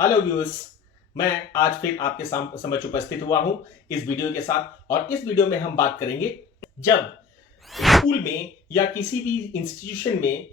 Hello viewers. मैं आज फिर आपके समक्ष उपस्थित हुआ हूं इस वीडियो के साथ। और इस वीडियो में हम बात करेंगे जब स्कूल में या किसी भी इंस्टीट्यूशन में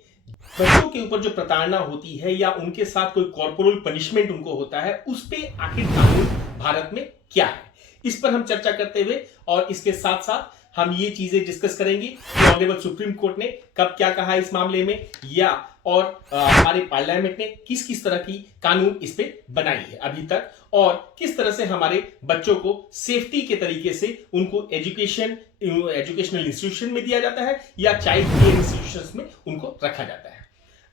बच्चों के ऊपर जो प्रताड़ना होती है या उनके साथ कोई कॉर्पोरल पनिशमेंट उनको होता है, उस पे आखिर कानून भारत में क्या है, इस पर हम चर्चा करते हुए और इसके साथ साथ हम ये चीजें डिस्कस करेंगे कि ऑनरेबल सुप्रीम कोर्ट ने कब क्या कहा इस मामले में, या और हमारे पार्लियामेंट ने किस किस तरह की कानून इस पे बनाई है अभी तक, और किस तरह से हमारे बच्चों को सेफ्टी के तरीके से उनको एजुकेशनल इंस्टीट्यूशन में दिया जाता है या चाइल्ड केयर इंस्टीट्यूशंस में उनको रखा जाता है।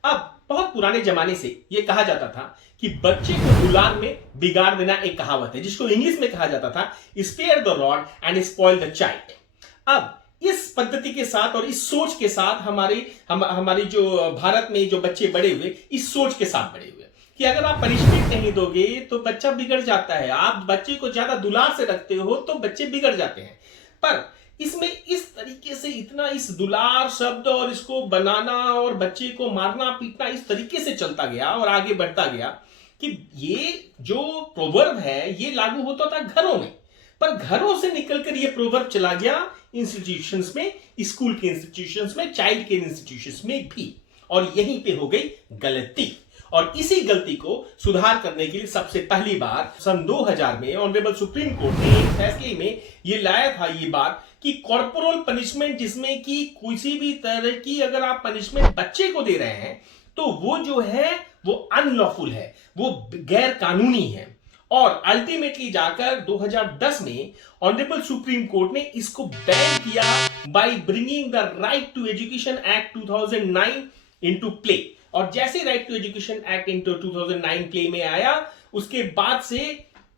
अब बहुत पुराने जमाने से यह कहा जाता था कि बच्चे को दुलार में बिगाड़ देना एक कहावत है, जिसको इंग्लिश में कहा जाता था spare the rod and spoil the child. अब इस पद्धति के साथ और इस सोच के साथ हमारी जो भारत में जो बच्चे बड़े हुए, इस सोच के साथ बड़े हुए कि अगर आप पनिशमेंट नहीं दोगे तो बच्चा बिगड़ जाता है, आप बच्चे को ज्यादा दुलार से रखते हो तो बच्चे बिगड़ जाते हैं। पर इसमें इस तरीके से इतना इस दुलार शब्द और इसको बनाना और बच्चे को मारना पीटना इस तरीके से चलता गया और आगे बढ़ता गया कि ये जो प्रोवर्ब है ये लागू होता था घरों में, पर घरों से निकलकर ये प्रोवर्ब चला गया इंस्टीट्यूशंस में, स्कूल के इंस्टीट्यूशंस में, चाइल्ड केयर इंस्टीट्यूशंस में भी, और यहीं पे हो गई गलती। और इसी गलती को सुधार करने के लिए सबसे पहली बार सन 2000 में ऑनरेबल सुप्रीम कोर्ट ने एक फैसले में ये लाया था ये बात कि कॉर्पोरल पनिशमेंट, जिसमें कि किसी भी तरह की अगर आप पनिशमेंट बच्चे को दे रहे हैं तो वो जो है वो अनलॉफुल है, वो गैर कानूनी है। और अल्टीमेटली जाकर 2010 में ऑनरेबल सुप्रीम कोर्ट ने इसको बैन किया by bringing the right to education act 2009 into play. और जैसे right to education act into 2009 play में आया, उसके बाद से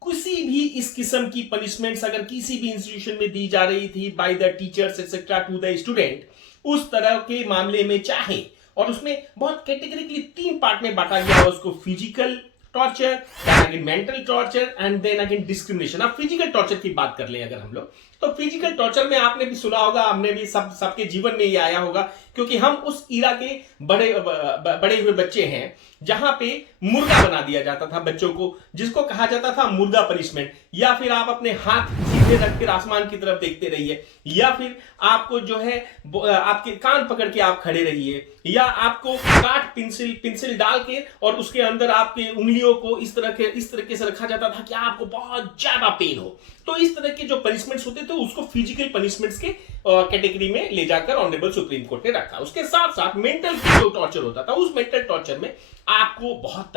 किसी भी इस किस्म की पनिशमेंट्स अगर किसी भी इंस्टीट्यूशन में दी जा रही थी by the teachers etcetera to the student, उस तरह के मामले में चाहे, और उसमें बहुत कैटेगरिकली 3 पार्ट में बांटा गया, उसको physical torture, then again mental torture and then again discrimination. अब फिजिकल टॉर्चर की बात कर ले अगर हम लोग, तो फिजिकल टॉर्चर में आपने भी सुना होगा, हमने भी सबके जीवन में ये आया होगा, क्योंकि हम उस इरा के बड़े हुए बच्चे हैं जहां पे मुर्गा बना दिया जाता था बच्चों को, जिसको कहा जाता था मुर्गा पनिशमेंट। या फिर आप अपने हाथ सीधे रखकर आसमान की तरफ देखते रहिए, या फिर आपको जो है आपके कान पकड़ के आप खड़े रहिए, या आपको काट पेंसिल डाल के और उसके अंदर आपके उंगलियों को इस तरीके से रखा जाता था कि आपको बहुत ज्यादा पेन हो। तो इस तरह के जो पनिशमेंट्स होते थे उसको फिजिकल पनिशमेंट्स के कैटेगरी में ले जाकर ऑनरेबल सुप्रीम कोर्ट ने रखा। उसके साथ साथ मेंटल जो टॉर्चर होता था, उस मेंटल टॉर्चर में आपको बहुत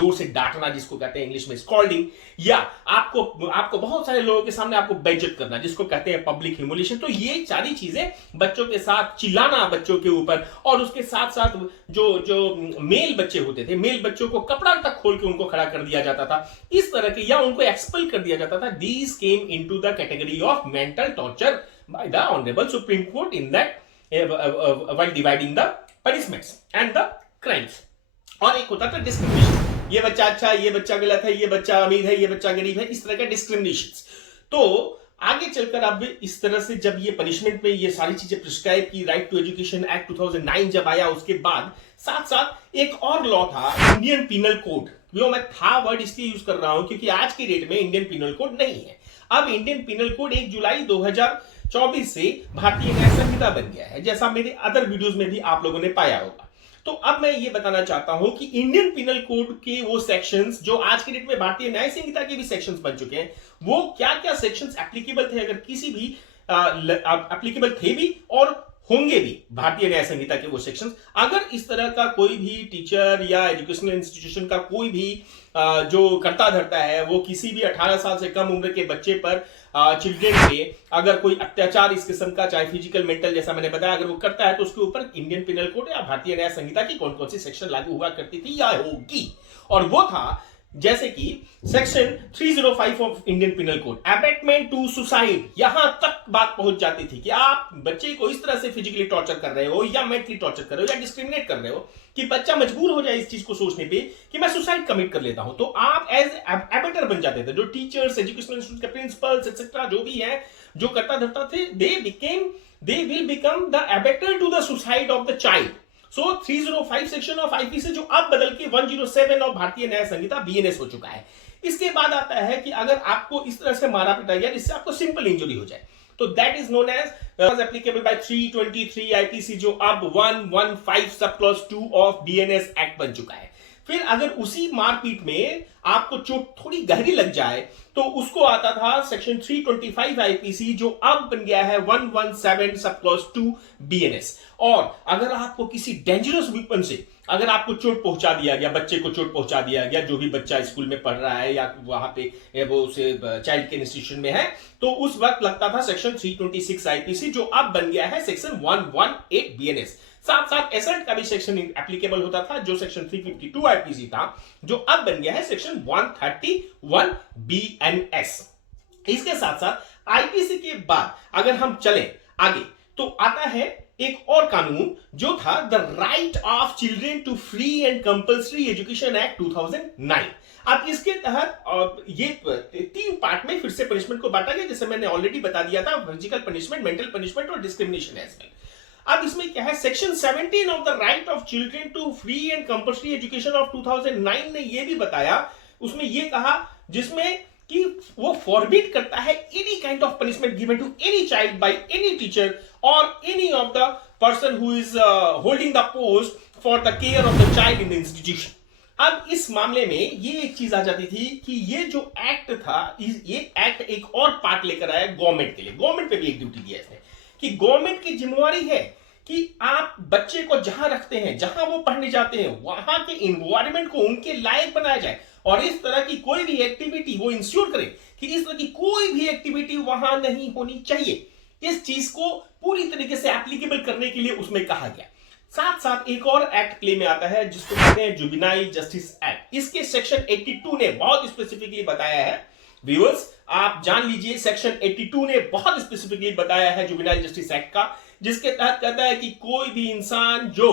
जोर से डांटना, जिसको कहते हैं इंग्लिश में स्कॉल्डिंग, या आपको बहुत सारे लोगों के सामने आपको बेइज्जत करना, जिसको कहते हैं पब्लिक ह्यूमिलिएशन। तो ये सारी चीजें बच्चों के साथ चिल्लाना बच्चों के ऊपर, और उसके साथ साथ जो मेल बच्चे होते थे, मेल बच्चों को कपड़ा तक खोल के उनको खड़ा कर दिया जाता था इस तरह के, या उनको एक्सपेल कर दिया जाता था। These came into the category of mental torture by the honourable supreme court in that while dividing the punishments and the crimes। और एक होता था डिस्क्रिमिनेशन, ये बच्चा अच्छा है, ये बच्चा गलत है, ये बच्चा अमीर है, ये बच्चा गरीब है, इस तरह का डिस्क्रिमिनेशन। तो आगे चलकर अब इस तरह से जब ये पनिशमेंट में ये सारी चीजें प्रिस्क्राइब की, राइट टू एजुकेशन एक्ट 2009 जब आया, उसके बाद साथ साथ एक और लॉ था, इंडियन पिनल कोड। जो मैं था वर्ड इसलिए यूज कर रहा हूं क्योंकि आज की डेट में इंडियन पिनल कोड नहीं है। अब इंडियन पिनल कोड 1 जुलाई 2024 से भारतीय न्याय संहिता बन गया है, जैसा मेरे अदर वीडियोस में भी आप लोगों ने पाया होगा। तो अब मैं ये बताना चाहता हूं कि इंडियन पिनल कोड के वो सेक्शंस जो आज की डेट में भारतीय न्याय संहिता के भी सेक्शंस बन चुके हैं, वो क्या क्या सेक्शंस एप्लीकेबल थे, अगर किसी भी एप्लीकेबल थे भी और होंगे भी भारतीय न्याय संहिता के वो सेक्शंस। अगर इस तरह का कोई भी टीचर या एजुकेशनल इंस्टीट्यूशन का कोई भी जो करता धरता है, वो किसी भी 18 साल से कम उम्र के बच्चे पर, चिल्ड्रेन पे अगर कोई अत्याचार इस किस्म का, चाहे फिजिकल मेंटल जैसा मैंने बताया, अगर वो करता है तो उसके ऊपर इंडियन पिनल कोड या भारतीय न्याय संहिता की कौन कौन सी सेक्शन लागू हुआ करती थी या होगी। और वो था जैसे कि section 305 of Indian penal code, abetment to suicide. यहां तक बात पहुंच जाती थी कि आप बच्चे को इस तरह से फिजिकली टॉर्चर कर रहे हो या मेंटली टॉर्चर कर रहे हो या डिस्क्रिमिनेट कर रहे हो कि बच्चा मजबूर हो जाए इस चीज को सोचने पे कि मैं सुसाइड कमिट कर लेता हूं। तो आप एज एबेटर बन जाते थे। जो टीचर्स, एजुकेशनल इंस्टीट्यूट के प्रिंसिपल्स एक्सेट्रा जो भी है, जो करता धरता थे, they will become the abettor to the suicide of the child. So 305 section of IPC जो अब बदल के 107 ऑफ भारतीय न्याय संहिता बीएनएस हो चुका है। इसके बाद आता है कि अगर आपको इस तरह से मारा पिटाया गया जिससे आपको सिंपल इंजरी हो जाए, तो that is known as applicable by 323 IPC जो अब 115 sub clause 2 of BNS act बन चुका है। फिर अगर उसी मारपीट में आपको चोट थोड़ी गहरी लग जाए तो उसको आता था सेक्शन 325 आईपीसी जो अब बन गया है 117 सब क्लॉज 2 बीएनएस। और अगर आपको किसी डेंजरस वेपन से अगर आपको चोट पहुंचा दिया गया, बच्चे को चोट पहुंचा दिया गया, जो भी बच्चा स्कूल में पढ़ रहा है या वहां पे वो उसे चाइल्ड केयर इंस्टीट्यूशन में है, तो उस वक्त लगता था सेक्शन 326 आईपीसी जो अब बन गया है सेक्शन 118 बीएनएस। साथ साथ एसल्ट का भी सेक्शन एप्लीकेबल होता था जो सेक्शन 352 आईपीसी था जो अब बन गया है सेक्शन 131 बीएनएस। इसके साथ साथ आईपीसी के बाद अगर हम चलें आगे तो आता है एक और कानून जो था the right of children to free and compulsory education act 2009। अब इसके तहत ये 3 पार्ट में फिर से पनिशमेंट को बांटा गया, जैसे मैंने ऑलरेडी बता दिया था, फिजिकल पनिशमेंट, मेंटल पनिशमेंट और डिस्क्रिमिनेशन एज वेल। अब इसमें क्या है, section 17 of the right of children to free and compulsory education of 2009 ने यह भी बताया, उसमें यह कहा जिसमें कि वो फॉरबिड करता है any kind of punishment given to any child by any teacher और any of the person who is holding the post for the care of the child in the institution. अब इस मामले में ये एक चीज आ जाती थी कि ये जो एक्ट था, ये एक्ट एक और पार्ट लेकर आया गवर्नमेंट के लिए। गवर्नमेंट पे भी एक ड्यूटी दिया इसने कि गवर्नमेंट की जिम्मेवारी है कि आप बच्चे को जहां रखते हैं, जहां वो पढ़ने जाते हैं, वहां के इन्वायरमेंट को उनके लायक बनाया जाए और इस तरह की कोई भी एक्टिविटी वो इंश्योर करे कि इस तरह की कोई भी एक्टिविटी वहां नहीं होनी चाहिए। इस चीज को पूरी तरीके से एप्लीकेबल करने के लिए उसमें कहा गया। साथ साथ एक और एक्ट प्ले में आता है जिसको कहते हैं जुवेनाइल जस्टिस एक्ट। इसके सेक्शन 82 ने बहुत स्पेसिफिकली बताया है, व्यूअर्स आप जान लीजिए, सेक्शन 82 ने बहुत स्पेसिफिकली बताया है जुवेनाइल जस्टिस एक्ट का, जिसके तहत कहता है कि कोई भी इंसान जो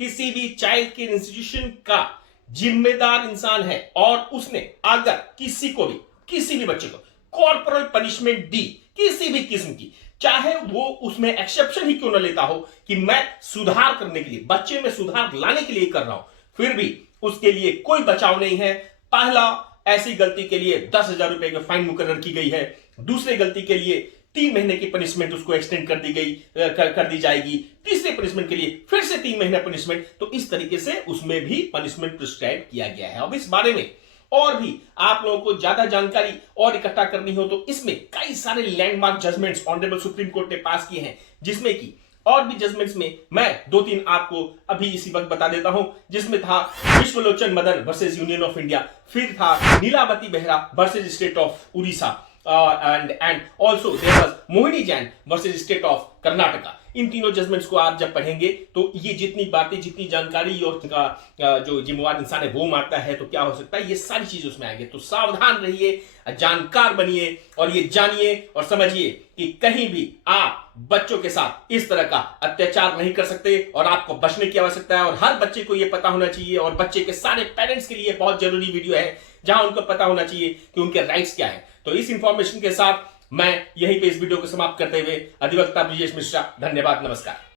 किसी भी चाइल्ड केयर इंस्टीट्यूशन का जिम्मेदार इंसान है और उसने अगर किसी भी बच्चे को कॉर्पोरल पनिशमेंट दी किसी भी किस्म की, चाहे वो उसमें एक्सेप्शन ही क्यों न लेता हो कि मैं सुधार करने के लिए, बच्चे में सुधार लाने के लिए कर रहा हूं, फिर भी उसके लिए कोई बचाव नहीं है। पहला, ऐसी गलती के लिए 10,000 रुपए की फाइन मुकर्रर की गई है। दूसरे गलती के लिए 3 महीने की पनिशमेंट उसको एक्सटेंड कर दी जाएगी। तीसरे पनिशमेंट के लिए फिर से 3 महीने पनिशमेंट। तो इस तरीके से उसमें भी पनिशमेंट प्रिस्क्राइब किया गया है। अब इस बारे में और भी आप लोगों को ज्यादा जानकारी और इकट्ठा करनी हो तो इसमें कई सारे landmark judgments honourable supreme court ने पास किए हैं, जिसमें कि और भी जजमेंट्स में मैं 2-3 आपको अभी इसी वक्त बता देता हूं, जिसमें था Vishwalochan Madan versus Union of India, फिर था Nilavati Behera versus State of Orissa, and also there was Mohini Jain versus State of Karnataka. इन तीनों जजमेंट्स को आप जब पढ़ेंगे तो ये जितनी बातें, जितनी जानकारी और जो जिम्मेवार इंसान है वो मारता है, तो क्या हो सकता है, ये सारी चीज उसमें आएंगे। तो सावधान रहिए, जानकार बनिए और ये जानिए और समझिए कि कहीं भी आप बच्चों के साथ इस तरह का अत्याचार नहीं कर सकते और आपको बचने की आवश्यकता है। और हर बच्चे को ये पता होना चाहिए और बच्चे के सारे पेरेंट्स के लिए बहुत जरूरी वीडियो है जहां उनको पता होना चाहिए कि उनके राइट्स क्या है। तो इस इंफॉर्मेशन के साथ मैं यहीं पे इस वीडियो को समाप्त करते हुए अधिवक्ता ब्रिजेश मिश्रा, धन्यवाद, नमस्कार।